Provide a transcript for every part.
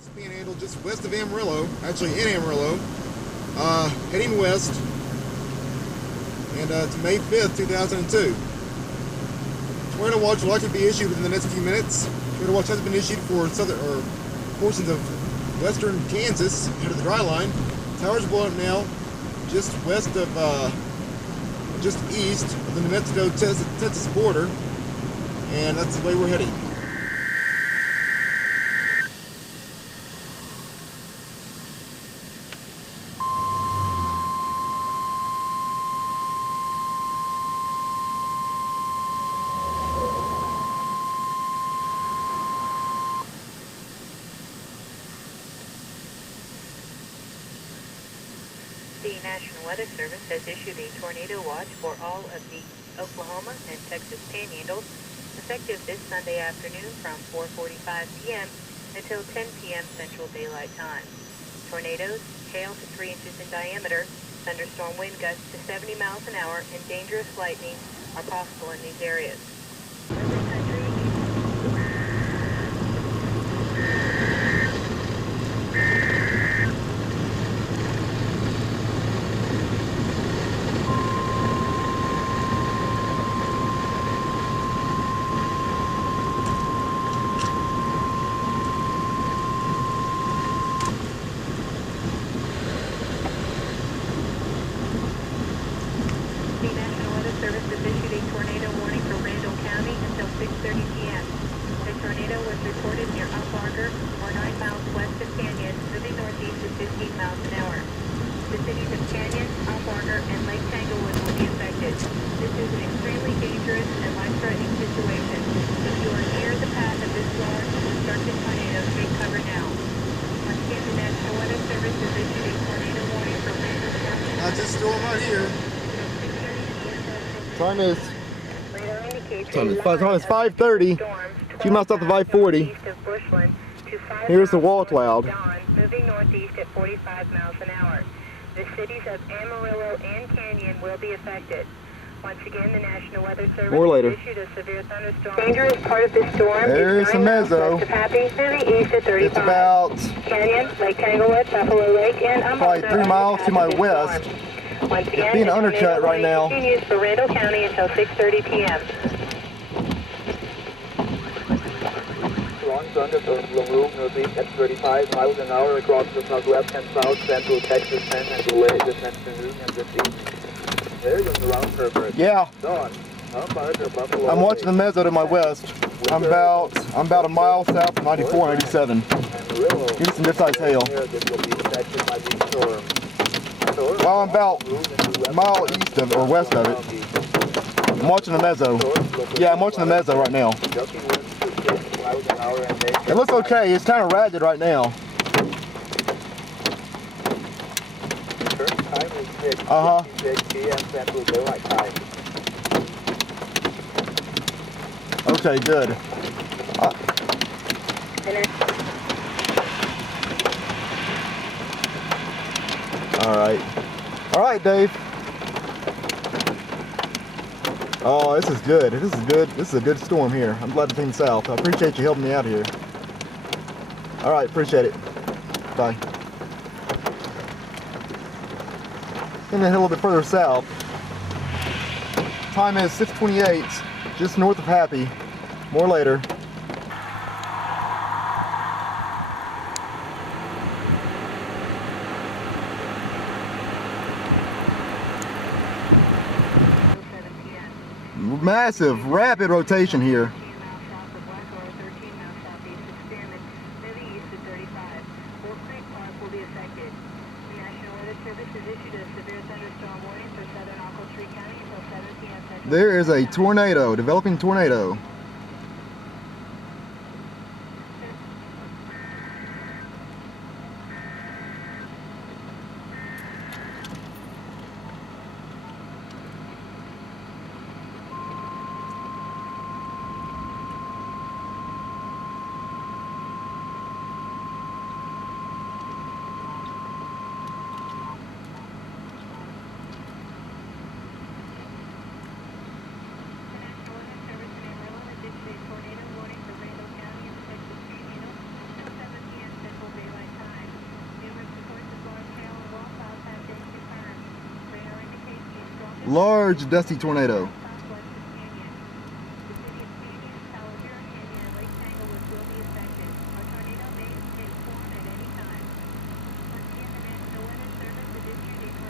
Texas Panhandle, just west of Amarillo, actually in Amarillo, heading west, and it's May 5th, 2002. Tornado watch will likely be issued within the next few minutes. Tornado watch has been issued for southern or portions of western Kansas ahead of the dry line. Towers blowing up now, just west of, just east of the New Mexico-Texas border, and that's the way we're heading. The National Weather Service has issued a tornado watch for all of the Oklahoma and Texas panhandles, effective this Sunday afternoon from 4:45 p.m. until 10 p.m. Central Daylight Time. Tornadoes, hail to 3 inches in diameter, thunderstorm wind gusts to 70 miles an hour, and dangerous lightning are possible in these areas. The National Weather Service has issued a tornado warning for Randall County until 6:30 p.m. The tornado was reported near Uplarger, or 9 miles west of Canyon, moving northeast at 15 miles an hour. The cities of Canyon, Uplarger, and Lake Tanglewood will be affected. This is an extremely dangerous and life-threatening situation. If you are near the path of this large and destructive tornado, take cover now. Once again, the National Weather Service has issued a tornado warning for Randall County. Not just storm right here. Time is 5:30. 2 miles south of I-40. Here's the wall cloud. Moving northeast at 45 miles an hour. The cities of Amarillo and Canyon will be affected. Once again, the National Weather Service More later. issued a severe thunderstorm. Dangerous part of this storm There's is some 9 miles mezzo. west of Happy, moving east at 35. It's about Canyon, Lake Tanglewood, Buffalo Lake, and probably 3 miles to my west. Once again, It's being the undercut tornado right now. warning continues for Randall County until 6:30 p.m. Strong thunderstorms will move northeast at 35 miles an hour across the southwest and south central Texas Panhandle late this afternoon and this evening. There goes the round Herbert. Yeah, Dawn. Buffalo. I'm watching the mezzo to my west. I'm about a mile south of 94 and 87. Amarillo. Here's some good sized hail. This will be affected by these storms. Well, I'm about a mile east of or west of it. I'm watching the mezzo. Yeah, I'm watching the mezzo right now. It looks okay. It's kind of ragged right now. Current time is 6:56 p.m. Central Daylight Time. Okay, good. All right, Dave. Oh, this is good. This is good. This is a good storm here. I'm glad it's heading south. I appreciate you helping me out here. All right, appreciate it. Bye. Gonna head a little bit further south. Time is 6:28, just north of Happy. More later. Massive, rapid rotation here. There is a tornado, developing tornado. Large dusty tornado.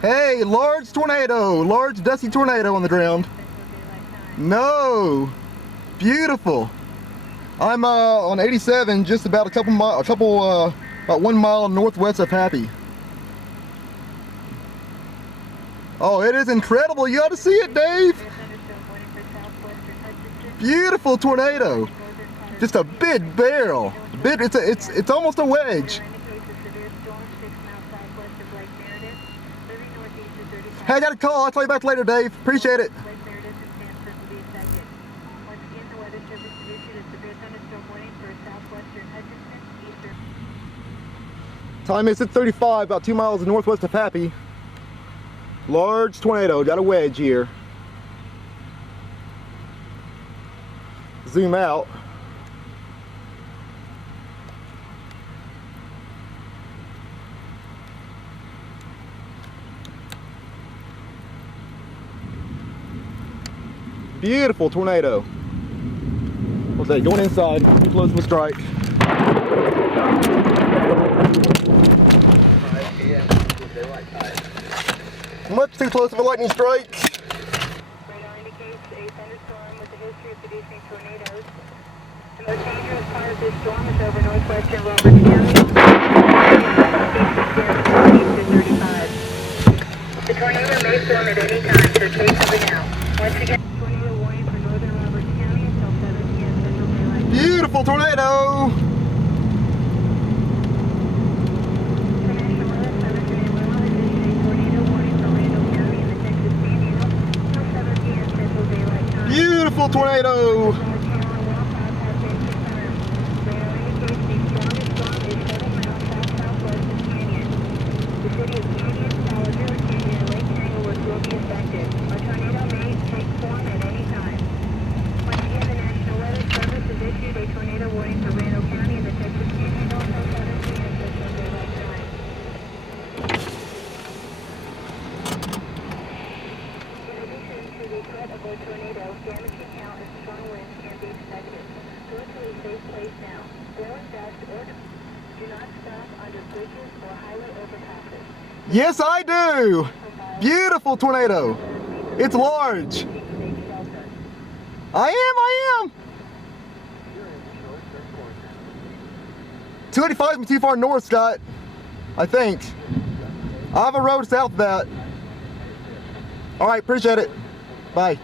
Hey, large tornado, large dusty tornado on the ground. No, beautiful. I'm on 87, just about about 1 mile northwest of Happy. Oh, it is incredible. You ought to see it, Dave. Beautiful tornado. Just a big barrel. It's almost a wedge. Hey, I got a call. I'll tell you back later, Dave. Appreciate it. Time is 6:35, about 2 miles northwest of Happy. Large tornado, got a wedge here. Zoom out. Beautiful tornado. What's that? Going inside. Too close to a strike. 5 p.m. daylight time. Much too close of a lightning strike. Radar indicates a thunderstorm with a history of producing tornadoes. The most dangerous part of this storm is over northwestern Roberts County. The tornado may form at any time, so take cover now. Once again, tornado warning for northern Roberts County until 7 p.m. Central Daylight Time. Beautiful tornado. Beautiful tornado. Tornado, damage count and strong winds can be expected. Go to a safe place now. Go and dust or do not stop under bridges or highway overpasses. Yes, I do. Beautiful tornado. It's large. I am. 285 is too far north, Scott. I think. I have a road south of that. All right, appreciate it. Bye.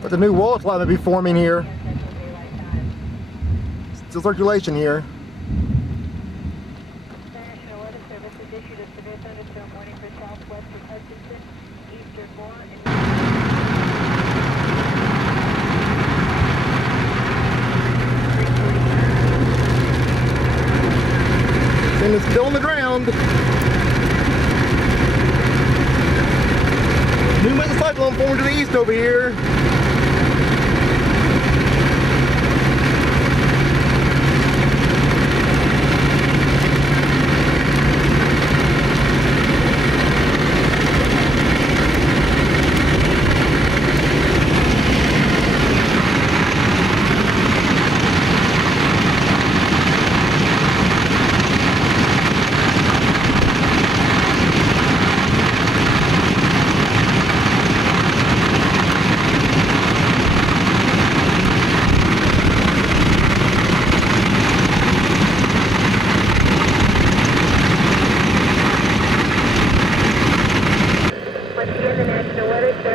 But the new wall cloud may be forming here. Still circulation here. The National Weather Service has issued a severe thunderstorm warning for southwestern Hutchinson, eastern Moore, And it's still on the ground. New mesocyclone forming to the east over here.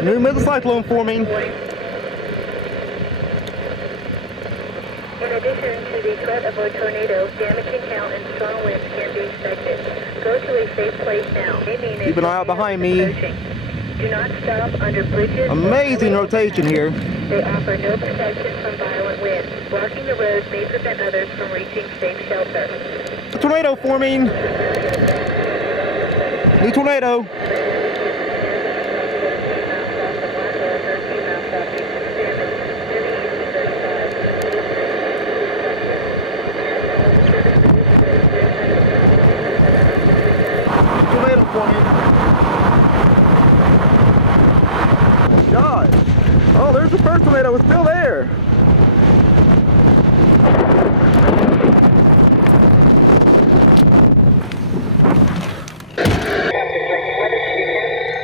New mesocyclone forming. In addition to the threat of a tornado, damage can count and strong winds can be expected. Go to a safe place now. Keep an eye out behind me. Do not stop under bridges. Amazing rotation here. They offer no protection from violent winds. Blocking the roads may prevent others from reaching safe shelter. Tornado forming. New tornado. Tornado forming. God. Oh, there's the first tornado. It's still there.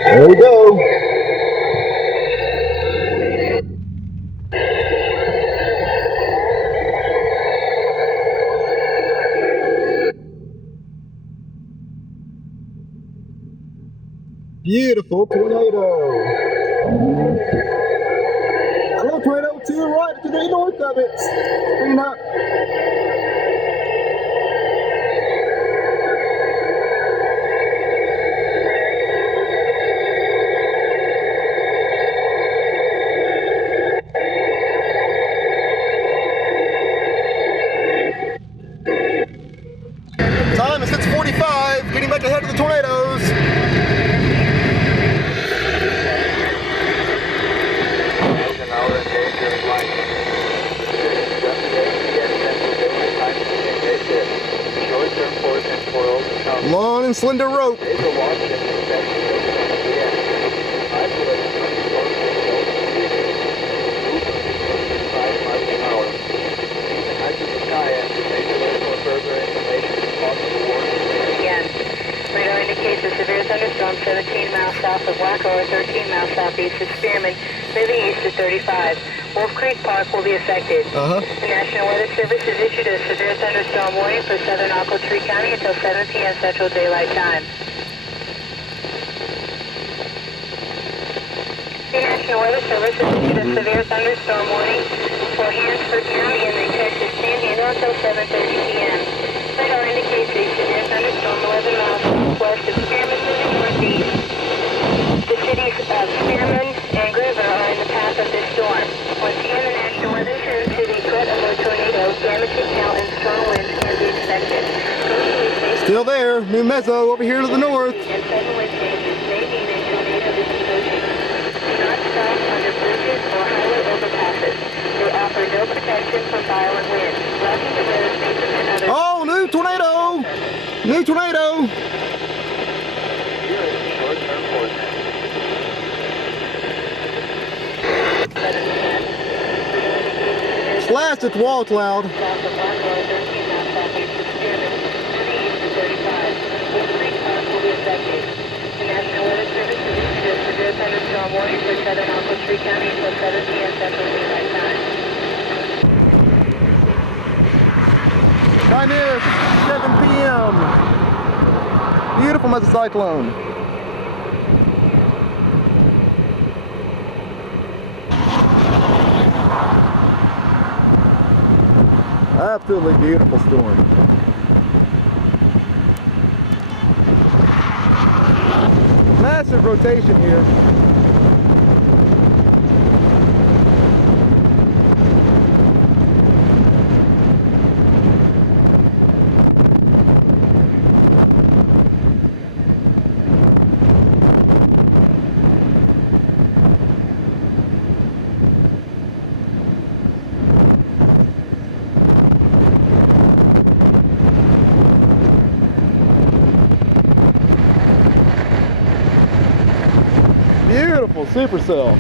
There we go. Beautiful tornado. Hello, tornado to the right, to the north of it. Spin up. Time is 6:45, getting back ahead of the tornadoes. Long and slender rope. Again, radar indicates a severe thunderstorm 17 miles south of Waco or 13 miles southeast of Spearman, moving east to 35. Wolf Creek Park will be affected. The National Weather Service has issued a severe thunderstorm warning for southern Ochiltree County until 7 p.m. Central Daylight Time. The National Weather Service has issued a severe thunderstorm warning for Hansford County and the Texas Panhandle until 7:30 p.m. Radar indicates a severe thunderstorm 11 miles west of Spearman moving northeast. The cities of Spearman and Groover are in the path of this storm. Once again, the National Weather Service to the threat of a tornado, damage can count and strong winds can be expected. Still there, new meso over here to the north. And sudden wind changes may mean a tornado is approaching. Do not stop under bridges or highway overpasses. They offer no protection from violent winds. Blocking the roads may prevent others. Oh, new tornado! New tornado! Blast its wall cloud. South of Waco, 13 miles southeast of Spearman, east to 35. Wolf Creek Park will be affected. The National Weather Service has issued a severe thunderstorm warning for southern Ochiltree County until 7 p.m. Central Daylight Time. Time is 7 p.m. Beautiful mesocyclone. Absolutely beautiful storm. Massive rotation here. Beautiful supercell.